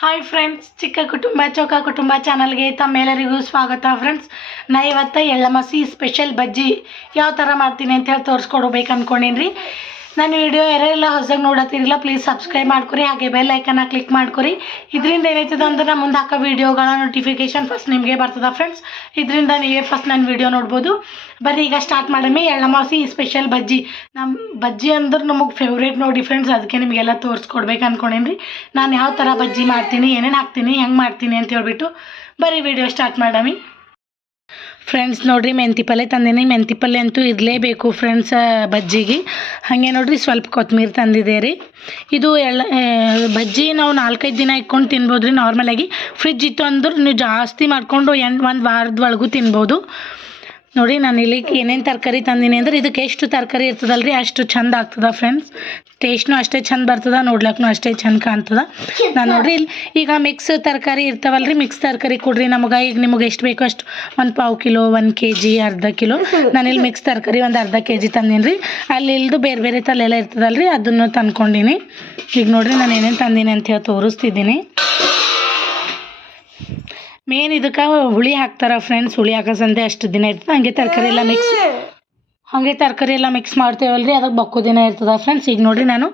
Hi friends, ಚಿಕ್ಕ ಕುಟುಂಬ ಚೌಕ ಕುಟುಂಬ ಚಾನಲ್ಗೆ ತಮ್ಮೆಲ್ಲರಿಗೂ ಸ್ವಾಗತ. ಫ್ರೆಂಡ್ಸ್, ನಾ ಇವತ್ತು ಎಳ್ಳಮಸಿ ಸ್ಪೆಷಲ್ ಬಜ್ಜಿ ಯಾವ ಥರ ಮಾಡ್ತೀನಿ ಅಂತ ಹೇಳಿ ತೋರಿಸ್ಕೊಡ್ಬೇಕು ಅಂದ್ಕೊಂಡೀನಿ ರೀ. ನನ್ನ ವಿಡಿಯೋ ಯಾರೆಲ್ಲ ಹೊಸದಾಗಿ ನೋಡತ್ತಿರಲಿಲ್ಲ ಪ್ಲೀಸ್ ಸಬ್ಸ್ಕ್ರೈಬ್ ಮಾಡ್ಕೊರಿ, ಹಾಗೆ ಬೆಲ್ ಐಕನ್ನ ಕ್ಲಿಕ್ ಮಾಡ್ಕೊರಿ. ಇದರಿಂದ ಏನಾಯ್ತದ ಅಂದ್ರೆ ನಾನು ಮುಂದೆ ಹಾಕೋ ವೀಡಿಯೋಗಳ ನೋಟಿಫಿಕೇಶನ್ ಫಸ್ಟ್ ನಿಮಗೆ ಬರ್ತದೆ. ಫ್ರೆಂಡ್ಸ್, ಇದರಿಂದ ನೀವೇ ಫಸ್ಟ್ ನನ್ನ ವಿಡಿಯೋ ನೋಡ್ಬೋದು. ಬರ್ರಿ ಈಗ ಸ್ಟಾರ್ಟ್ ಮಾಡಮಿ ಎಳ್ಳಮಾಸಿ ಸ್ಪೆಷಲ್ ಬಜ್ಜಿ. ನಮ್ಮ ಬಜ್ಜಿ ಅಂದ್ರೆ ನಮಗೆ ಫೇವ್ರೇಟ್ ನೋಡಿ ಫ್ರೆಂಡ್ಸ್, ಅದಕ್ಕೆ ನಿಮಗೆಲ್ಲ ತೋರಿಸ್ಕೊಡ್ಬೇಕು ಅಂದ್ಕೊಂಡೇನಿ ರೀ. ನಾನು ಯಾವ ಥರ ಬಜ್ಜಿ ಮಾಡ್ತೀನಿ, ಏನೇನು ಹಾಕ್ತೀನಿ, ಹೆಂಗೆ ಮಾಡ್ತೀನಿ ಅಂತ ಹೇಳ್ಬಿಟ್ಟು ಬರ್ರಿ ವಿಡಿಯೋ ಸ್ಟಾರ್ಟ್ ಮಾಡಮಿ. ಫ್ರೆಂಡ್ಸ್ ನೋಡಿರಿ, ಮೆಂತಿ ಪಲ್ಯ ತಂದೀನಿ. ಮೆಂತಿ ಪಲ್ಯ ಅಂತೂ ಇರಲೇಬೇಕು ಫ್ರೆಂಡ್ಸ್ ಬಜ್ಜಿಗೆ. ಹಾಗೆ ನೋಡಿರಿ ಸ್ವಲ್ಪ ಕೊತ್ತಂಬರಿ ತಂದಿದೆ ರೀ. ಇದು ಬಜ್ಜಿ ನಾವು 4-5 ದಿನ ಇಟ್ಕೊಂಡು ತಿನ್ಬೋದು ರೀ. ನಾರ್ಮಲಾಗಿ ಫ್ರಿಜ್ ಇತ್ತು ಅಂದ್ರೆ ನೀವು ಜಾಸ್ತಿ ಮಾಡಿಕೊಂಡು ಒಂದು ವಾರದೊಳಗೂ ತಿನ್ಬೋದು. ನೋಡಿ, ನಾನು ಇಲ್ಲಿ ಏನೇನು ತರಕಾರಿ ತಂದೀನಿ ಅಂದ್ರೆ ಇದಕ್ಕೆ ಎಷ್ಟು ತರಕಾರಿ ಇರ್ತದಲ್ಲ ರೀ ಅಷ್ಟು ಚಂದ ಆಗ್ತದೆ ಫ್ರೆಂಡ್ಸ್. ಟೇಸ್ಟ್ನು ಅಷ್ಟೇ ಚಂದ ಬರ್ತದೆ, ನೋಡ್ಲಕ್ಕೂ ಅಷ್ಟೇ ಚಂದ ಕಾಣ್ತದೆ. ನಾನು ನೋಡಿರಿ ಇಲ್ಲಿ ಈಗ ಮಿಕ್ಸ್ ತರಕಾರಿ ಇರ್ತಾವಲ್ಲ ರೀ, ಮಿಕ್ಸ್ ತರಕಾರಿ ಕೊಡ್ರಿ ನಮಗೆ. ಈಗ ನಿಮಗೆ ಎಷ್ಟು ಬೇಕೋ ಅಷ್ಟು 1 ಪಾವು ಕಿಲೋ, 1 kg, ಅರ್ಧ ಕಿಲೋ. ನಾನಿಲ್ಲಿ ಮಿಕ್ಸ್ ತರಕಾರಿ ಒಂದು ಅರ್ಧ kg ತಂದೀನಿ ರೀ. ಅಲ್ಲಿ ಇಲ್ದು ಬೇರೆ ಬೇರೆ ತಲೆಲ್ಲ ಇರ್ತದಲ್ಲ ರೀ, ಅದನ್ನು ತಂದ್ಕೊಂಡೀನಿ. ಈಗ ನೋಡಿರಿ ನಾನು ಏನೇನು ತಂದೀನಿ ಅಂತ ಹೇಳಿ ತೋರಿಸ್ತಿದ್ದೀನಿ. ಮೇನ್ ಇದಕ್ಕೆ ಹುಳಿ ಹಾಕ್ತಾರೆ ಫ್ರೆಂಡ್ಸ್. ಹುಳಿ ಹಾಕೋಸಂತೆ ಅಷ್ಟು ದಿನ ಇರ್ತದೆ. ಹಾಗೆ ತರಕಾರಿ ಎಲ್ಲ ಮಿಕ್ಸ್ ಮಾಡ್ತೇವಲ್ಲ ರೀ, ಅದಕ್ಕೆ ಬಕ್ಕೋ ದಿನ ಇರ್ತದೆ ಫ್ರೆಂಡ್ಸ್. ಈಗ ನೋಡಿರಿ ನಾನು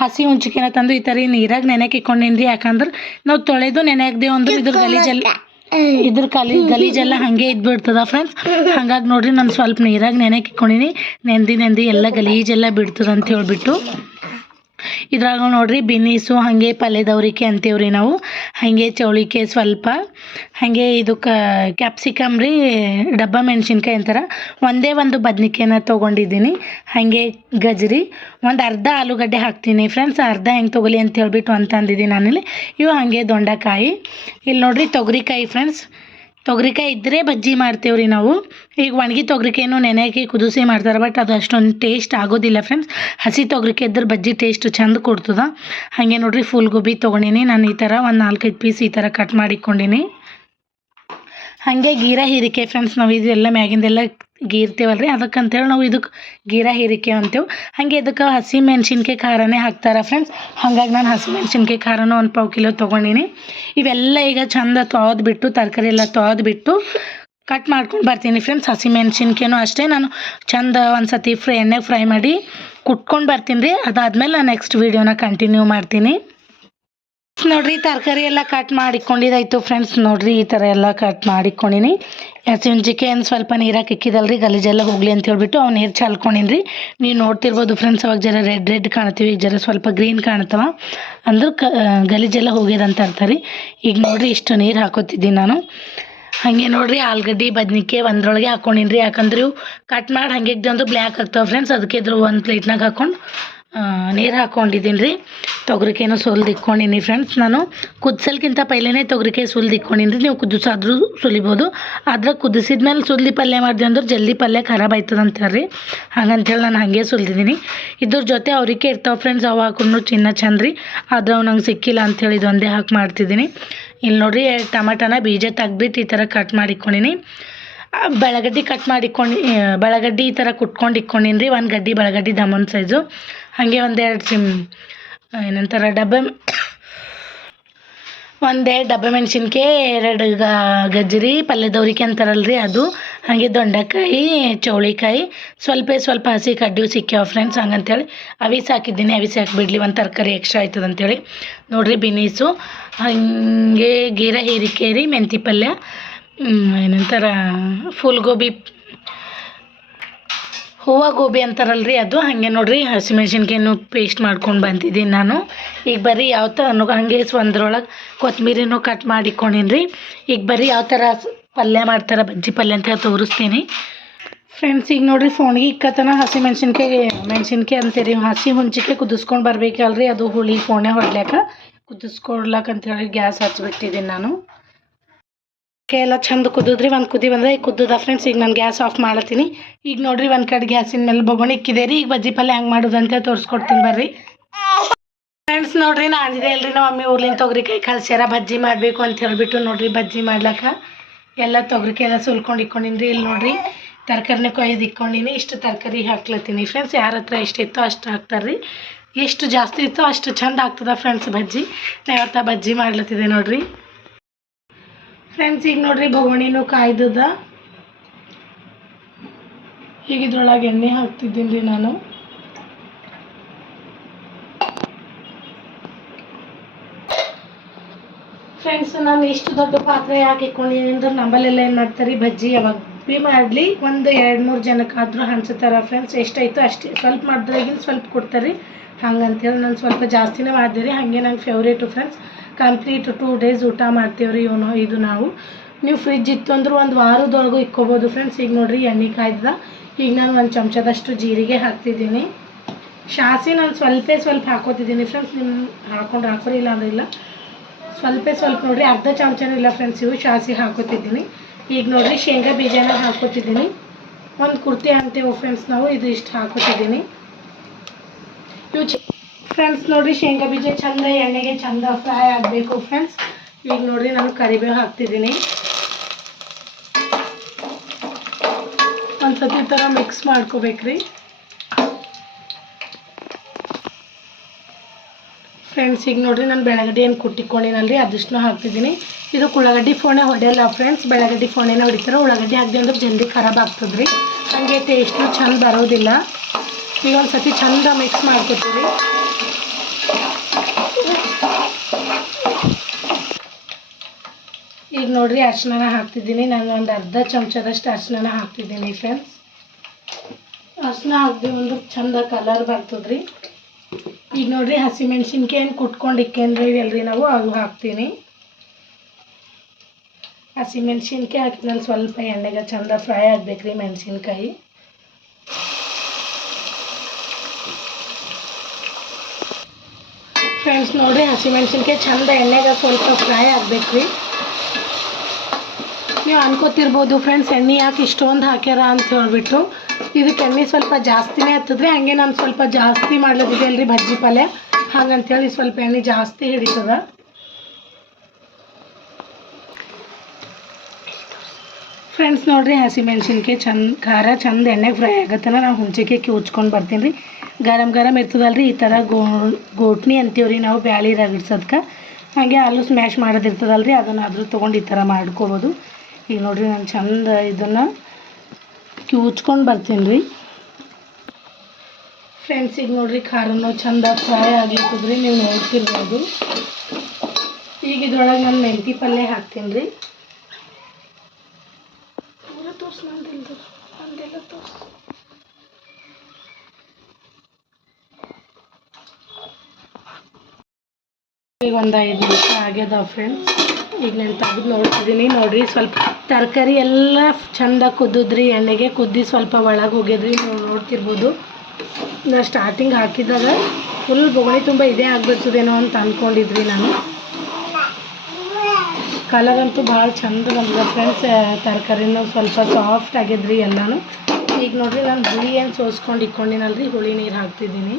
ಹಸಿ ಹುಂಚಿಕೆನ ತಂದು ಈ ಥರ ನೀರಾಗ ನೆನೆಗೆ ಇಕ್ಕೊಂಡೀನಿ ರೀ. ಯಾಕಂದ್ರೆ ನಾವು ತೊಳೆದು ನೆನೆ ಹಾಕ್ದೇವು ಅಂದ್ರೆ ಇದ್ರ ಗಲೀಜೆಲ್ಲ ಹಾಗೆ ಇದ್ಬಿಡ್ತದೆ ಫ್ರೆಂಡ್ಸ್. ಹಾಗಾಗಿ ನೋಡಿರಿ ನಾನು ಸ್ವಲ್ಪ ನೀರಾಗ ನೆನೆಗೆ ಇಕ್ಕೊಂಡೀನಿ. ನೆಂದಿ ಎಲ್ಲ ಗಲೀಜೆಲ್ಲ ಬಿಡ್ತದೆ ಅಂತ ಹೇಳ್ಬಿಟ್ಟು. ಇದ್ರಾಗ ನೋಡಿರಿ ಬಿನೀಸು ಹಾಗೆ ಪಲ್ಯದವ್ರಿಕೆ ಅಂತೀವ್ರಿ ನಾವು. ಹಾಗೆ ಚೌಳಿಕೆ ಸ್ವಲ್ಪ, ಹಾಗೆ ಇದಕ್ಕೆ ಕ್ಯಾಪ್ಸಿಕಮ್ ರೀ, ಡಬ್ಬ ಮೆಣಸಿನ್ಕಾಯಿ ಅಂತಾರೆ. ಒಂದೇ ಒಂದು ಬದ್ನಿಕಾಯಿನ ತೊಗೊಂಡಿದ್ದೀನಿ. ಹಾಗೆ ಗಜ್ರಿ, ಒಂದು ಅರ್ಧ ಆಲೂಗಡ್ಡೆ ಹಾಕ್ತೀನಿ ಫ್ರೆಂಡ್ಸ್. ಅರ್ಧ ಹೆಂಗೆ ತೊಗೊಲಿ ಅಂತ ಹೇಳ್ಬಿಟ್ಟು ಅಂತಂದಿದ್ದೀನಿ ನಾನಿಲ್ಲಿ. ಇವು ಹಾಗೆ ದೊಂಡೆಕಾಯಿ. ಇಲ್ಲಿ ನೋಡಿರಿ ತೊಗರಿಕಾಯಿ ಫ್ರೆಂಡ್ಸ್. ತೊಗರಿಕಾಯಿ ಇದ್ದರೆ ಬಜ್ಜಿ ಮಾಡ್ತೇವ್ರಿ ನಾವು. ಈಗ ಒಣಗಿ ತೊಗರಿಕಾಯಿನೂ ನೆನೆಗೆ ಕುದಿಸಿ ಮಾಡ್ತಾರೆ, ಬಟ್ ಅದು ಅಷ್ಟೊಂದು ಟೇಸ್ಟ್ ಆಗೋದಿಲ್ಲ ಫ್ರೆಂಡ್ಸ್. ಹಸಿ ತೊಗರಿಕಾಯಿ ಇದ್ರೆ ಬಜ್ಜಿ ಟೇಸ್ಟ್ ಚಂದ ಕೊಡ್ತದೆ. ಹಾಗೆ ನೋಡಿರಿ ಫುಲ್ ಗೋಬಿ ತೊಗೊಂಡಿನಿ ನಾನು. ಈ ಥರ ಒಂದು 4-5 ಪೀಸ್ ಈ ಥರ ಕಟ್ ಮಾಡಿಕ್ಕೊಂಡೀನಿ. ಹಾಗೆ ಗೀರಾ ಹೀರಿಕೆ ಫ್ರೆಂಡ್ಸ್. ನಾವು ಇದೆಲ್ಲ ಮ್ಯಾಗಿಂದೆಲ್ಲ ಗೀರ್ತೇವಲ್ಲ ರೀ, ಅದಕ್ಕಂತೇಳಿ ನಾವು ಇದಕ್ಕೆ ಗೀರಾ ಹೀರಿಕೆ ಅಂತೇವೆ. ಹಾಗೆ ಇದಕ್ಕೆ ಹಸಿ ಮೆಣಸಿನ್ಕಾಯಿ ಖಾರನೇ ಹಾಕ್ತಾರೆ ಫ್ರೆಂಡ್ಸ್. ಹಾಗಾಗಿ ನಾನು ಹಸಿ ಮೆಣಸಿನ್ಕಾಯಿ ಖಾರನೂ 1 ಪಾವು ಕಿಲೋ ತೊಗೊಂಡಿನಿ. ಇವೆಲ್ಲ ಈಗ ಚಂದ ತೊಳೆದ್ಬಿಟ್ಟು ತರಕಾರಿ ಎಲ್ಲ ತೊಳೆದ್ಬಿಟ್ಟು ಕಟ್ ಮಾಡ್ಕೊಂಡು ಬರ್ತೀನಿ ಫ್ರೆಂಡ್ಸ್. ಹಸಿ ಮೆಣಸಿನ್ಕಾಯಿನೂ ಅಷ್ಟೇ ನಾನು ಚಂದ ಒಂದು ಸತಿ ಎಣ್ಣೆಗೆ ಫ್ರೈ ಮಾಡಿ ಕುಟ್ಕೊಂಡು ಬರ್ತೀನಿ ರೀ. ಅದಾದಮೇಲೆ ನಾನು ನೆಕ್ಸ್ಟ್ ವೀಡಿಯೋನ ಕಂಟಿನ್ಯೂ ಮಾಡ್ತೀನಿ. ನೋಡಿರಿ ತರಕಾರಿ ಎಲ್ಲ ಕಟ್ ಮಾಡಿಕೊಂಡಿದ್ದಾಯ್ತು ಫ್ರೆಂಡ್ಸ್. ನೋಡಿರಿ ಈ ಥರ ಎಲ್ಲ ಕಟ್ ಮಾಡಿಕೊಂಡಿನಿ. ಹಸಿಮೆಣ್ಸಿನ್ಕಾಯಿ ಒಂದು ಸ್ವಲ್ಪ ನೀರಾಗಿ ಇಕ್ಕಿದಲ್ರಿ ಗಲೀಜೆಲ್ಲ ಹೋಗಲಿ ಅಂತ ಹೇಳ್ಬಿಟ್ಟು ಅವ್ನು ನೀರು ಚಾಲ್ಕೊಂಡಿನಿ ರೀ. ನೀವು ನೋಡ್ತಿರ್ಬೋದು ಫ್ರೆಂಡ್ಸ್, ಅವಾಗ ಜರ ರೆಡ್ ಕಾಣ್ತೀವಿ, ಈಗ ಜರ ಸ್ವಲ್ಪ ಗ್ರೀನ್ ಕಾಣ್ತವ ಅಂದ್ರೆ ಗಲೀಜೆಲ್ಲ ಹೋಗ್ಯದಂತ ಅರ್ಥ ರೀ. ಈಗ ನೋಡಿರಿ ಇಷ್ಟು ನೀರು ಹಾಕೋತಿದ್ದೀನಿ ನಾನು. ಹಾಗೆ ನೋಡಿರಿ ಆಲೂಗಡ್ಡೆ ಬದ್ನಿಕಾಯಿ ಒಂದ್ರೊಳಗೆ ಹಾಕ್ಕೊಂಡಿನಿ ರೀ. ಯಾಕಂದ್ರೆ ಇವು ಕಟ್ ಮಾಡಿ ಹಾಗೆ ಒಂದು ಬ್ಲ್ಯಾಕ್ ಆಗ್ತಾವೆ ಫ್ರೆಂಡ್ಸ್. ಅದಕ್ಕೆ ಇದ್ರ ಒಂದು ಪ್ಲೇಟ್ನಾಗ ಹಾಕ್ಕೊಂಡು ನೀರು ಹಾಕ್ಕೊಂಡಿದ್ದೀನಿ ರೀ. ತೊಗರಿಕಾಯಿನೂ ಸುಲ್ದು ಇಕ್ಕೊಂಡಿನಿ ಫ್ರೆಂಡ್ಸ್. ನಾನು ಕುದಿಸಲ್ಕಿಂತ ಪೈಲೇ ತೊಗರಿಕಾಯಿ ಸುಲ್ದು ಇಕ್ಕೊಂಡಿನಿ ರೀ. ನೀವು ಕುದಿಸಾದ್ರೂ ಸುಲಿಬೋದು. ಆದ್ರೆ ಕುದಿಸಿದ್ಮೇಲೆ ಸುಲ್ದು ಪಲ್ಯ ಮಾಡಿದೆ ಅಂದ್ರೆ ಜಲ್ದಿ ಪಲ್ಯ ಖರಾಬ್ ಆಯ್ತದೆ ಅಂತಾರೆ ರೀ. ಹಾಗಂತೇಳಿ ನಾನು ಹಾಗೆ ಸುಲ್ದಿದ್ದೀನಿ. ಇದ್ರ ಜೊತೆ ಅವ್ರಿಗೆ ಇರ್ತಾವೆ ಫ್ರೆಂಡ್ಸ್, ಅವು ಹಾಕೊಂಡು ಚಿನ್ನ ಚಂದ ರೀ. ಆದ್ರೆ ಅವು ನಂಗೆ ಸಿಕ್ಕಿಲ್ಲ ಅಂಥೇಳಿ ಇದೊಂದೇ ಹಾಕಿ ಮಾಡ್ತಿದ್ದೀನಿ. ಇಲ್ಲಿ ನೋಡಿರಿ ಟಮಾಟನ ಬೀಜ ತೆಗ್ದ್ಬಿಟ್ಟು ಈ ಥರ ಕಟ್ ಮಾಡಿಕ್ಕೊಂಡಿನಿ. ಬೆಳಗಡ್ಡಿ ಈ ಥರ ಕುಟ್ಕೊಂಡು ಇಕ್ಕೊಂಡಿನಿ ರೀ. 1 ಗಡ್ಡೆ ಬೆಳಗಡ್ಡಿ ದಮನ್ ಸೈಜು. ಹಾಗೆ ಒಂದೆರಡು ಡಬ್ಬೆ ಮೆಣಸಿನ್ಕಾಯಿ, 2 ಗಜ್ರಿ ಪಲ್ಯದವ್ರಿಕೆ ಅಂತಾರಲ್ಲ ರೀ ಅದು. ಹಾಗೆ ದೊಂಡೆಕಾಯಿ, ಚೌಳಿಕಾಯಿ, ಸ್ವಲ್ಪ ಹಸಿ ಕಡ್ಡಿ ಸಿಕ್ಕ್ಯಾವ ಫ್ರೆಂಡ್ಸ್. ಹಂಗಂತೇಳಿ ಅವಿಸ್ ಹಾಕಿದ್ದೀನಿ. ಅವಿಸ್ ಹಾಕಿಬಿಡ್ಲಿ ಒಂದು ತರಕಾರಿ ಎಕ್ಸ್ಟ್ರಾ ಆಯ್ತದೆ ಅಂತೇಳಿ. ನೋಡಿರಿ ಬಿನೀಸು, ಹಾಗೆ ಗೀರಾ ಹೀರಿಕೆ ರೀ, ಮೆಂತಿ ಪಲ್ಯ, ಫುಲ್ ಗೋಬಿ, ಹೂವು ಗೋಬಿ ಅಂತಾರಲ್ಲ ರೀ ಅದು. ಹಾಗೆ ನೋಡಿರಿ ಹಸಿಮೆಣ್ಸಿನ್ಕಾಯಿನೂ ಪೇಸ್ಟ್ ಮಾಡ್ಕೊಂಡು ಬಂದಿದ್ದೀನಿ ನಾನು. ಈಗ ಬರ್ರಿ ಯಾವ ಥರ ಹಾಗೆ ಒಂದ್ರೊಳಗೆ ಕೊತ್ತಂಬರಿನೂ ಕಟ್ ಮಾಡಿಕ್ಕೊಂಡಿನಿ ರೀ. ಈಗ ಬರ್ರಿ ಯಾವ ಥರ ಪಲ್ಯ ಮಾಡ್ತಾರೆ ಬಜ್ಜಿ ಪಲ್ಯ ಅಂತ ತೋರಿಸ್ತೀನಿ ಫ್ರೆಂಡ್ಸ್. ಈಗ ನೋಡಿರಿ ಫೋನ್ಗೆ ಇಕ್ಕತನ ಮೆಣಸಿನ್ಕಾಯಿ ಅಂತೀರಿ, ಹಸಿ ಹುಂಚಿಕಾಯಿ ಕುದಿಸ್ಕೊಂಡು ಬರ್ಬೇಕಲ್ರಿ. ಅದು ಹುಳಿ ಫೋನೇ ಹೊಡ್ಲಿಕ್ಕೆ ಕುದಿಸ್ಕೊಡ್ಲಕ್ಕಂತೇಳಿ ಗ್ಯಾಸ್ ಹಚ್ಚಿಬಿಟ್ಟಿದ್ದೀನಿ ನಾನು. ಎಲ್ಲ ಚಂದ ಕುದಿದ್ರಿ. ಒಂದು ಕುದಿ ಬಂದರೆ ಈಗ ಕುದ್ದದ ಫ್ರೆಂಡ್ಸ್. ಈಗ ನಾನು ಗ್ಯಾಸ್ ಆಫ್ ಮಾಡತ್ತೀನಿ. ಈಗ ನೋಡಿರಿ ಒಂದು ಕಡೆ ಗ್ಯಾಸಿನ ಮೇಲೆ ಬೊಗಣಿ ಇಕ್ಕಿದೆ ರೀ. ಈಗ ಬಜ್ಜಿ ಪಲ್ಯ ಹೆಂಗೆ ಮಾಡೋದು ಅಂತ ತೋರಿಸ್ಕೊಡ್ತೀನಿ ಬರ್ರಿ ಫ್ರೆಂಡ್ಸ್. ನೋಡಿರಿ ನಾನು ಅಂದಿದೆ ಅಲ್ರಿ ನಮ್ಮ ಮಮ್ಮಿ ಊರ್ಲಿಂದ ತೊಗರಿಕಾಯಿ ಕಳ್ಸ್ಯಾರ ಬಜ್ಜಿ ಮಾಡಬೇಕು ಅಂತ ಹೇಳ್ಬಿಟ್ಟು. ನೋಡಿರಿ ಬಜ್ಜಿ ಮಾಡ್ಲಕ್ಕ ಎಲ್ಲ ತೊಗರಿಕಾಯಿ ಎಲ್ಲ ಸುಲ್ಕೊಂಡು ಇಕ್ಕೊಂಡಿನಿ ರೀ. ಇಲ್ಲಿ ನೋಡಿರಿ ತರಕಾರಿನ ಕೊಯ್ದು ಇಕ್ಕೊಂಡಿನಿ. ಇಷ್ಟು ತರಕಾರಿ ಹಾಕ್ಲತ್ತೀನಿ ಫ್ರೆಂಡ್ಸ್. ಯಾರ ಹತ್ರ ಎಷ್ಟಿತ್ತೋ ಅಷ್ಟು ಹಾಕ್ತಾರೆ ರೀ. ಎಷ್ಟು ಜಾಸ್ತಿ ಇರ್ತೋ ಅಷ್ಟು ಚಂದ ಆಗ್ತದೆ ಫ್ರೆಂಡ್ಸ್ ಬಜ್ಜಿ. ನಾ ಇವತ್ತು ಬಜ್ಜಿ ಮಾಡ್ಲತ್ತಿದ್ದೆ ನೋಡಿರಿ ಫ್ರೆಂಡ್ಸ್. ಈಗ ನೋಡಿರಿ ಬೊಗಣಿನೂ ಕಾಯ್ದದ. ಈಗ ಇದ್ರೊಳಗೆ ಎಣ್ಣೆ ಹಾಕ್ತಿದ್ದೀನಿ ರೀ ನಾನು. ಫ್ರೆಂಡ್ಸ್ ನಾನು ಇಷ್ಟು ದೊಡ್ಡ ಪಾತ್ರೆ ಯಾಕೆ ಇಟ್ಕೊಂಡಿದ್ದೀನಿ ಅಂದ್ರೆ ನಮ್ಮಲ್ಲೆಲ್ಲ ಏನು ಮಾಡ್ತಾರೆ ಬಜ್ಜಿ ಯಾವಾಗ ಭೀ ಮಾಡಲಿ ಒಂದು 2-3 ಜನಕ್ಕಾದರೂ ಹಂಚ್ತಾರೆ ಫ್ರೆಂಡ್ಸ್. ಎಷ್ಟಾಯಿತು ಅಷ್ಟೇ, ಸ್ವಲ್ಪ ಮಾಡಿದ್ರಾಗಿನ ಸ್ವಲ್ಪ ಕೊಡ್ತಾರೆ ಹಂಗಂತೇಳಿ ನಾನು ಸ್ವಲ್ಪ ಜಾಸ್ತಿನೇ ಮಾಡಿದೆ ರೀ. ಹಾಗೆ ನಂಗೆ ಫೇವ್ರೇಟು ಫ್ರೆಂಡ್ಸ್. ಕಂಪ್ಲೀಟ್ 2 ಡೇಸ್ ಊಟ ಮಾಡ್ತೀವಿ ರೀ ಇದು ನಾವು. ನೀವು ಫ್ರಿಜ್ ಇತ್ತು ಅಂದ್ರೆ ಒಂದು ವಾರದೊಳಗೂ ಇಕ್ಕೋಬೋದು ಫ್ರೆಂಡ್ಸ್. ಈಗ ನೋಡಿರಿ ಎಣ್ಣೆ ಕಾಯ್ದ. ಈಗ ನಾನು 1 ಚಮಚದಷ್ಟು ಜೀರಿಗೆ ಹಾಕ್ತಿದ್ದೀನಿ. ಸಾಸಿವೆ ನಾನು ಸ್ವಲ್ಪ ಹಾಕೋತಿದ್ದೀನಿ ಫ್ರೆಂಡ್ಸ್. ನಿಮ್ಮ ಹಾಕ್ರಿ, ಇಲ್ಲ ಅಂದ್ರೆ ಇಲ್ಲ. ಸ್ವಲ್ಪ ನೋಡಿರಿ, ಅರ್ಧ ಚಮಚನೂ ಇಲ್ಲ ಫ್ರೆಂಡ್ಸ್. ಇವು ಸಾಸಿವೆ ಹಾಕೋತಿದ್ದೀನಿ. ಈಗ ನೋಡಿರಿ ಶೇಂಗಾ ಬೀಜನ ಹಾಕೋತಿದ್ದೀನಿ. ಒಂದು ಕುರ್ತಿ ಅಂತೀವಿ ಫ್ರೆಂಡ್ಸ್ ನಾವು, ಇದು ಇಷ್ಟು ಹಾಕೋತಿದ್ದೀನಿ. ಇವು ಫ್ರೆಂಡ್ಸ್ ನೋಡಿರಿ ಶೇಂಗಾ ಬೀಜ ಚಂದ ಎಣ್ಣೆಗೆ ಚಂದ ಫ್ರೈ ಆಗಬೇಕು ಫ್ರೆಂಡ್ಸ್. ಈಗ ನೋಡಿರಿ ನಾನು ಕರಿಬೇವು ಹಾಕ್ತಿದ್ದೀನಿ. ಒಂದು ಸತಿ ಈ ಥರ ಮಿಕ್ಸ್ ಮಾಡ್ಕೋಬೇಕ್ರಿ ಫ್ರೆಂಡ್ಸ್. ಈಗ ನೋಡಿರಿ ನಾನು ಬೆಳಗಡ್ಡಿ ಏನು ಕುಟ್ಟಿಕೊಂಡಿನಲ್ರಿ ಅದಷ್ಟು ಹಾಕ್ತಿದ್ದೀನಿ. ಇದು ಉಳ್ಳಾಗಡ್ಡಿ ಫೋಣೆ ಹೊಡೆಯಲ್ಲ ಫ್ರೆಂಡ್ಸ್, ಬೆಳಗಡ್ಡಿ ಫೋಣೆನೇ ಹೊಡಿತಾರೆ. ಉಳ್ಳಾಗಡ್ಡಿ ಹಾಕಿದೆ ಅಂದ್ರೆ ಜಲ್ದಿ ಖರಾಬ್ ಆಗ್ತದೆ ರೀ, ಹಾಗೆ ಟೇಸ್ಟು ಚಂದ ಬರೋದಿಲ್ಲ. ಈಗ ಒಂದು ಸತಿ ಚಂದ ಮಿಕ್ಸ್ ಮಾಡ್ಕೊತೀವಿ. ಈಗ ನೋಡಿರಿ ಅರಿಶಿನ ಹಾಕ್ತಿದ್ದೀನಿ. ನಾನು ಒಂದು ಅರ್ಧ ಚಮಚದಷ್ಟು ಅರಿಶಿನ ಹಾಕ್ತಿದ್ದೀನಿ ಫ್ರೆಂಡ್ಸ್. ಅರಿಶಿನ ಹಾಕ್ತೀವಿ ಅಂದ್ರೆ ಚಂದ ಕಲರ್ ಬರ್ತದೆ ರೀ. ಈಗ ನೋಡಿರಿ ಹಸಿಮೆಣ್ಸಿನ್ಕಾಯಿ ಏನು ಕುಟ್ಕೊಂಡು ಇಕ್ಕೇನ್ರಿ ನಾವು ಅದು ಹಾಕ್ತೀನಿ. ಹಸಿಮೆಣ್ಸಿನ್ಕಾಯಿ ಹಾಕಿದ್ಮೇಲೆ ಸ್ವಲ್ಪ ಎಣ್ಣೆಗೆ ಚಂದ ಫ್ರೈ ಆಗ್ಬೇಕು ರೀ ಮೆಣಸಿನ್ಕಾಯಿ. ಫ್ರೆಂಡ್ಸ್ ನೋಡಿರಿ ಹಸಿಮೆಣ್ಸಿನ್ಕಾಯಿ ಚಂದ ಎಣ್ಣೆಗೆ ಸ್ವಲ್ಪ ಫ್ರೈ ಆಗ್ಬೇಕು ರೀ. ನೀವು ಅನ್ಕೋತಿರ್ಬೋದು ಫ್ರೆಂಡ್ಸ್ ಎಣ್ಣೆ ಯಾಕೆ ಇಷ್ಟೊಂದು ಹಾಕ್ಯಾರ ಅಂತ ಹೇಳ್ಬಿಟ್ಟು. ಇದಕ್ಕೆ ಎಣ್ಣೆ ಸ್ವಲ್ಪ ಜಾಸ್ತಿನೇ ಹತ್ತದ್ರಿ. ಹಾಗೆ ನಾನು ಸ್ವಲ್ಪ ಜಾಸ್ತಿ ಮಾಡ್ಲತ್ತಿದ್ದೆ ಅಲ್ರಿ ಬಜ್ಜಿ ಪಲ್ಯ, ಹಾಗಂತೇಳಿ ಸ್ವಲ್ಪ ಎಣ್ಣೆ ಜಾಸ್ತಿ ಹಿಡಿತದ. ಫ್ರೆಂಡ್ಸ್ ನೋಡಿರಿ ಹಸಿಮೆಣ್ಸಿನ್ಕಾಯಿ ಖಾರ ಚಂದ ಎಣ್ಣೆಗೆ ಫ್ರೈ ಆಗತ್ತನ ನಾವು ಹುಂಚಿಕಾಯಿ ಕಿವುಚ್ಕೊಂಡು ಬರ್ತೀನಿ ರೀ. ಗರಂ ಇರ್ತದಲ್ರಿ, ಈ ಥರ ಗೋಟ್ನಿ ಅಂತೀವ್ರಿ ನಾವು ಬ್ಯಾಳಿ ರಗಡ್ಸೋದಕ್ಕೆ. ಹಾಗೆ ಆಲೂ ಸ್ಮ್ಯಾಶ್ ಮಾಡೋದಿರ್ತದಲ್ರಿ, ಅದನ್ನಾದರೂ ತೊಗೊಂಡು ಈ ಥರ ಮಾಡ್ಕೋಬೋದು. ಈಗ ನೋಡಿರಿ ನಾನು ಚಂದ ಇದನ್ನು ಕಿವುಚ್ಕೊಂಡು ಬರ್ತೀನಿ ರೀ ಫ್ರೆಂಡ್ಸ್. ಈಗ ನೋಡಿರಿ ಖಾರನೂ ಚಂದ ಫ್ರೈ ಆಗ್ಲಿಕ್ಕದ್ರಿ, ನೀವು ನೋಡ್ತಿರ್ಬೋದು. ಈಗ ಇದ್ರೊಳಗೆ ನಾನು ಮೆಂತಿ ಪಲ್ಯ ಹಾಕ್ತೀನಿ ರೀ. ಈಗ ಒಂದು 5 ನಿಮಿಷ ಆಗ್ಯದ ಫ್ರೆಂಡ್ಸ್. ಈಗ ನಾನು ತೆಗೆದು ನೋಡ್ತಿದ್ದೀನಿ. ನೋಡಿರಿ ಸ್ವಲ್ಪ ತರಕಾರಿ ಎಲ್ಲ ಚಂದ ಕುದ್ದಿದ್ರಿ, ಎಣ್ಣೆಗೆ ಕುದ್ದಿ ಸ್ವಲ್ಪ ಒಳಗೆ ಹೋಗ್ಯದ್ರಿ, ನೀವು ನೋಡ್ತಿರ್ಬೋದು. ನಾ ಸ್ಟಾರ್ಟಿಂಗ್ ಹಾಕಿದಾಗ ಫುಲ್ ಬೊಗಣಿ ತುಂಬ ಇದೇ ಆಗ್ಬಿಡ್ತದೇನೋ ಅಂತ ಅಂದ್ಕೊಂಡಿದ್ರಿ ನಾನು. ಕಲರ್ ಅಂತೂ ಭಾಳ ಚಂದ ಬಂದಿದೆ ಫ್ರೆಂಡ್ಸ್. ತರಕಾರಿನೂ ಸ್ವಲ್ಪ ಸಾಫ್ಟ್ ಆಗಿದ್ರಿ ಎಲ್ಲನೂ. ಈಗ ನೋಡಿರಿ ನಾನು ಹುಳಿ ಏನು ಸೋಸ್ಕೊಂಡು ಇಕ್ಕೊಂಡಿನಲ್ರಿ, ಹುಳಿ ನೀರು ಹಾಕ್ತಿದ್ದೀನಿ.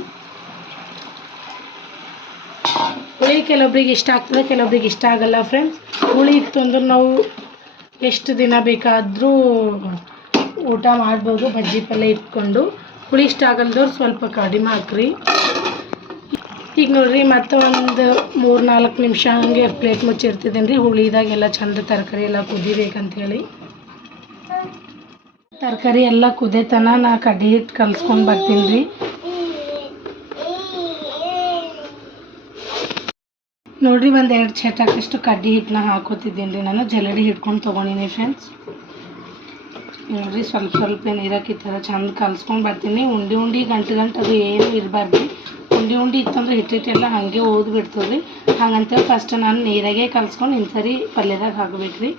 ಹುಳಿ ಕೆಲವೊಬ್ರಿಗೆ ಇಷ್ಟ ಆಗ್ತದೆ, ಕೆಲವೊಬ್ರಿಗೆ ಇಷ್ಟ ಆಗಲ್ಲ ಫ್ರೆಂಡ್ಸ್. ಹುಳಿ ಇತ್ತು ಅಂದ್ರೆ ನಾವು ಎಷ್ಟು ದಿನ ಬೇಕಾದರೂ ಊಟ ಮಾಡ್ಬೋದು ಬಜ್ಜಿ ಪಲ್ಯ ಇಟ್ಕೊಂಡು. ಹುಳಿ ಇಷ್ಟ ಆಗಲ್ದವ್ರು ಸ್ವಲ್ಪ ಕಡಿಮೆ ಹಾಕ್ರಿ. ಈಗ ನೋಡಿರಿ ಮತ್ತೆ ಒಂದು 3-4 ನಿಮಿಷ ಹಂಗೆ ಪ್ಲೇಟ್ ಮುಚ್ಚಿರ್ತಿದ್ದೀನಿ ರೀ. ಹುಳಿದಾಗೆಲ್ಲ ಚಂದ ತರಕಾರಿ ಎಲ್ಲ ಕುದಿಬೇಕಂತೇಳಿ. ತರಕಾರಿ ಎಲ್ಲ ಕುದೇತನ ನಾ ಕಡ್ಡಿ ಹಿಟ್ಟು ಕಲ್ಸ್ಕೊಂಡು ಬರ್ತೀನಿ ರೀ. ನೋಡಿರಿ ಒಂದು 2 ಚಟಾಕಷ್ಟು ಕಡ್ಡಿ ಹಿಟ್ಟನ್ನ ಹಾಕೋತಿದ್ದೀನಿ ರೀ ನಾನು. ಜಲ್ಲಡಿ ಹಿಡ್ಕೊಂಡು ತೊಗೊಂಡಿನಿ ಫ್ರೆಂಡ್ಸ್. ನೋಡಿರಿ ಸ್ವಲ್ಪ ನೀರಾಕಿ ಈ ಥರ ಚಂದ ಕಲ್ಸ್ಕೊಂಡು ಬರ್ತೀನಿ. ಉಂಡೆ ಗಂಟು ಅದು ಏನು ಇರಬಾರ್ದು. ಉಂಡೆ ಇತ್ತಂದ್ರೆ ಹಿಟ್ಟೆಲ್ಲ ಹಾಗೆ ಓದ್ಬಿಡ್ತದೆ ರೀ. ಹಾಗಂತೇಳಿ ಫಸ್ಟ್ ನಾನು ನೀರಾಗೆ ಕಲ್ಸ್ಕೊಂಡು ಇನ್ನೊಂದ್ಸರಿ ಪಲ್ಯದಾಗ ಹಾಕಬೇಕು ರೀ.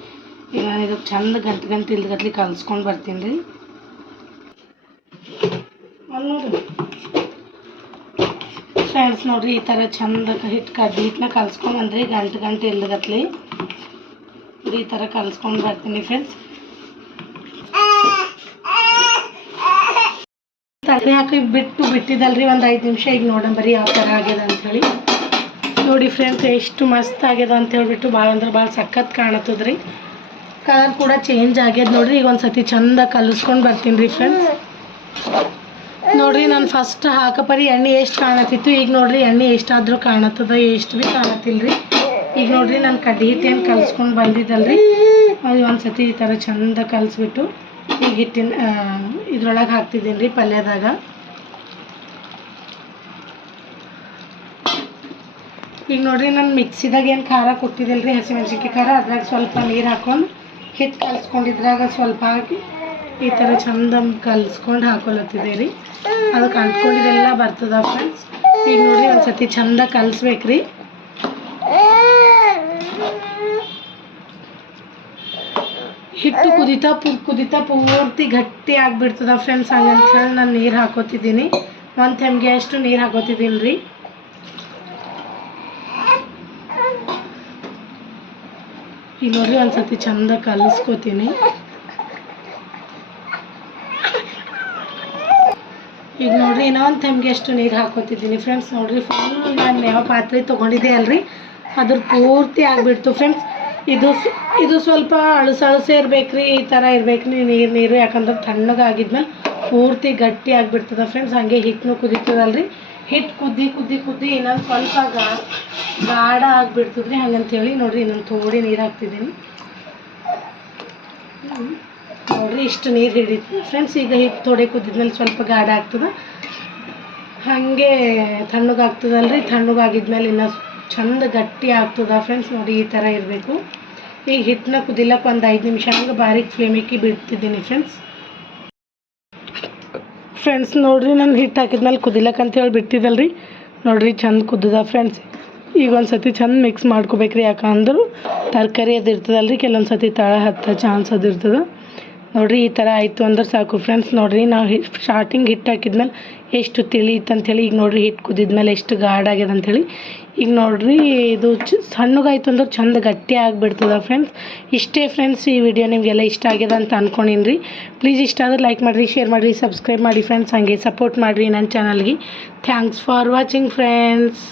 ಈಗ ನಾನು ಇದಕ್ಕೆ ಚಂದ ಗಂಟು ಇಲ್ದಗಟ್ಲಿ ಕಲ್ಸ್ಕೊಂಡು ಬರ್ತೀನಿ ರೀ. ಫ್ರೆಂಡ್ಸ್ ನೋಡಿರಿ ಈ ಥರ ಚಂದ ಕಡ್ಡಿ ಹಿಟ್ಟನ್ನ ಕಲ್ಸ್ಕೊಂಡು ಬಂದ್ರಿ ಗಂಟು ಇಲ್ದಗಟ್ಲಿ ಈ ಥರ ಕಲ್ಸ್ಕೊಂಡು ಬರ್ತೀನಿ ಫ್ರೆಂಡ್ಸ್. ತಲೆ ಹಾಕಿ ಬಿಟ್ಟಿದ್ದಲ್ರಿ ಒಂದು 5 ನಿಮಿಷ. ಈಗ ನೋಡಂಬರಿ ಯಾವ ಥರ ಆಗ್ಯದ ಅಂಥೇಳಿ. ನೋಡಿ ಫ್ರೆಂಡ್ಸ್ ಎಷ್ಟು ಮಸ್ತ್ ಆಗ್ಯದ ಅಂತ ಹೇಳ್ಬಿಟ್ಟು ಭಾಳ ಅಂದ್ರೆ ಭಾಳ ಸಖತ್ ಕಾಣತ್ತದ್ರಿ. ಕಲರ್ ಕೂಡ ಚೇಂಜ್ ಆಗ್ಯದ ನೋಡ್ರಿ. ಈಗ ಒಂದು ಸತಿ ಚಂದ ಕಲಿಸ್ಕೊಂಡು ಬರ್ತೀನಿ ರೀ ಫ್ರೆಂಡ್ಸ್. ನೋಡ್ರಿ ನಾನು ಫಸ್ಟ್ ಹಾಕಪರಿ ಎಣ್ಣೆ ಎಷ್ಟು ಕಾಣತ್ತಿತ್ತು, ಈಗ ನೋಡ್ರಿ ಎಣ್ಣೆ ಎಷ್ಟಾದರೂ ಕಾಣತ್ತದ, ಎಷ್ಟು ಭೀ ಕಾಣತ್ತಿಲ್ರಿ. ಈಗ ನೋಡ್ರಿ ನಾನು ಕಡ್ಡಿ ಹಿಟ್ಟೇನು ಕಲ್ಸ್ಕೊಂಡು ಬಂದಿದ್ದಲ್ರಿ, ಅದು ಒಂದು ಸತಿ ಈ ಥರ ಚಂದ ಕಲಿಸ್ಬಿಟ್ಟು ಈಗ ಹಿಟ್ಟಿನ ಇದ್ರೊಳಗೆ ಹಾಕ್ತಿದ್ದೀನಿ ರೀ ಪಲ್ಯದಾಗ. ಈಗ ನೋಡ್ರಿ ನಾನು ಮಿಕ್ಸಿದಾಗ ಏನು ಖಾರ ಕೊಟ್ಟಿದ್ದಿಲ್ಲ ರೀ, ಹಸಿಮೆಣ್ಸಿನ್ಕಾಯಿ ಖಾರ, ಅದ್ರಾಗ ಸ್ವಲ್ಪ ನೀರು ಹಾಕ್ಕೊಂಡು ಹಿಟ್ಟು ಕಲಿಸ್ಕೊಂಡಿದ್ರಾಗ ಸ್ವಲ್ಪ ಹಾಕಿ ಈ ಥರ ಚಂದ ಕಲಿಸ್ಕೊಂಡು ಹಾಕೊಳತ್ತಿದೆ ರೀ. ಅದಕ್ಕೆ ಅಂಟ್ಕೊಂಡಿದ್ದೆಲ್ಲ ಬರ್ತದ ಫ್ರೆಂಡ್ಸ್. ಈಗ ನೋಡ್ರಿ ಒಂದು ಸತಿ ಚಂದ ಕಲಿಸ್ಬೇಕು ರೀ. ಹಿಟ್ಟು ಕುದಿತಾ ಪೂರ್ತಿ ಗಟ್ಟಿ ಆಗಿಬಿಡ್ತದ ಫ್ರೆಂಡ್ಸ್. ಹಂಗಂತ ಹೇಳಿ ನಾನು ನೀರು ಹಾಕೋತಿದ್ದೀನಿ, 1 ತೆಮ್ಗೆ ಅಷ್ಟು ನೀರು ಹಾಕೋತಿದ್ದೀನಿ ರೀ. ಈಗ ನೋಡ್ರಿ ಒಂದು ಸತಿ ಚಂದ ಕಲಿಸ್ಕೋತೀನಿ. ಈಗ ನೋಡ್ರಿ ಇನ್ನೊಂದು ತೆಮ್ಗೆ ಅಷ್ಟು ನೀರು ಹಾಕೋತಿದ್ದೀನಿ ಫ್ರೆಂಡ್ಸ್. ನೋಡ್ರಿ ಫುಲ್ ನಾನು ಯಾವ ಪಾತ್ರೆ ತೊಗೊಂಡಿದ್ದೆ ಅಲ್ರಿ ಅದ್ರ ಪೂರ್ತಿ ಆಗಿಬಿಡ್ತು ಫ್ರೆಂಡ್ಸ್. ಇದು ಸ್ವಲ್ಪ ಅಳಸೆ ಇರ್ಬೇಕು ರೀ, ಈ ಥರ ಇರ್ಬೇಕು ರೀ ನೀರು, ಯಾಕಂದ್ರೆ ತಣ್ಣಗಾಗಿದ್ಮೇಲೆ ಪೂರ್ತಿ ಗಟ್ಟಿ ಆಗಿಬಿಡ್ತದ ಫ್ರೆಂಡ್ಸ್. ಹಾಗೆ ಹಿಟ್ಟನ್ನು ಕುದೀತದಲ್ರಿ, ಹಿಟ್ಟು ಕುದ್ದಿ ಇನ್ನೊಂದು ಸ್ವಲ್ಪ ಗಾಢ ಆಗಿಬಿಡ್ತದ್ರಿ. ಹಂಗಂತೇಳಿ ನೋಡ್ರಿ ಇನ್ನೊಂದು ಥೋಡಿ ನೀರು ಹಾಕ್ತಿದ್ದೀನಿ. ನೋಡ್ರಿ ಇಷ್ಟು ನೀರು ಹಿಡಿತು ಫ್ರೆಂಡ್ಸ್. ಈಗ ಹಿಟ್ಟು ಥೋಡೆ ಕುದ್ದಿದ್ಮೇಲೆ ಸ್ವಲ್ಪ ಗಾಢ ಆಗ್ತದೆ, ಹಾಗೆ ತಣ್ಣಗಾಗ್ತದಲ್ರಿ. ತಣ್ಣಗಾಗಿದ್ಮೇಲೆ ಇನ್ನೂ ಚಂದ ಗಟ್ಟಿ ಆಗ್ತದ ಫ್ರೆಂಡ್ಸ್. ನೋಡಿ ಈ ಥರ ಇರಬೇಕು. ಈಗ ಹಿಟ್ಟನ್ನ ಕುದಿಲಕ್ಕೆ ಒಂದು 5 ನಿಮಿಷ ಹಂಗೆ ಬಾರೀಕ್ ಫ್ಲೇಮಿಕ್ಕಿ ಬಿಡ್ತಿದ್ದೀನಿ ಫ್ರೆಂಡ್ಸ್. ನೋಡ್ರಿ ನಾನು ಹಿಟ್ಟು ಹಾಕಿದ್ಮೇಲೆ ಕುದಿಲಕ್ಕೆ ಅಂತೇಳಿ ಬಿಟ್ಟಿದ್ದಲ್ರಿ, ನೋಡ್ರಿ ಚಂದ ಕುದ್ದದ ಫ್ರೆಂಡ್ಸ್. ಈಗ ಒಂದು ಸತಿ ಚಂದ ಮಿಕ್ಸ್ ಮಾಡ್ಕೋಬೇಕ್ರಿ, ಯಾಕಂದ್ರೆ ತರಕಾರಿ ಅದು ಇರ್ತದಲ್ರಿ, ಕೆಲವೊಂದು ಸತಿ ತಳ ಹತ್ತೋ ಚಾನ್ಸ್ ಅದು ಇರ್ತದೆ. ನೋಡ್ರಿ ಈ ಥರ ಆಯಿತು ಅಂದ್ರೆ ಸಾಕು ಫ್ರೆಂಡ್ಸ್. ನೋಡ್ರಿ ನಾವು ಸ್ಟಾರ್ಟಿಂಗ್ ಹಿಟ್ಟು ಹಾಕಿದ್ಮೇಲೆ ಎಷ್ಟು ತಿಳಿಯಿತ್ತು ಅಂಥೇಳಿ, ಈಗ ನೋಡ್ರಿ ಹಿಟ್ಟು ಕುದಿದ್ಮೇಲೆ ಎಷ್ಟು ಗಾಢ ಆಗ್ಯದ ಅಂಥೇಳಿ. ಈಗ ನೋಡ್ರಿ ಇದು ಸಣ್ಣಗಾಯ್ತು ಅಂದ್ರೆ ಚಂದ ಗಟ್ಟಿ ಆಗಿಬಿಡ್ತದ ಫ್ರೆಂಡ್ಸ್. ಇಷ್ಟೇ ಫ್ರೆಂಡ್ಸ್, ಈ ವಿಡಿಯೋ ನಿಮಗೆಲ್ಲ ಇಷ್ಟ ಆಗ್ಯದ ಅಂತ ಅಂದ್ಕೊಂಡಿನಿ ರೀ. ಪ್ಲೀಸ್ ಇಷ್ಟ ಆದ್ರೆ ಲೈಕ್ ಮಾಡಿರಿ, ಶೇರ್ ಮಾಡಿರಿ, ಸಬ್ಸ್ಕ್ರೈಬ್ ಮಾಡಿ ಫ್ರೆಂಡ್ಸ್. ಹಾಗೆ ಸಪೋರ್ಟ್ ಮಾಡಿರಿ ನನ್ನ ಚಾನಲ್ಗೆ. Thanks for watching friends.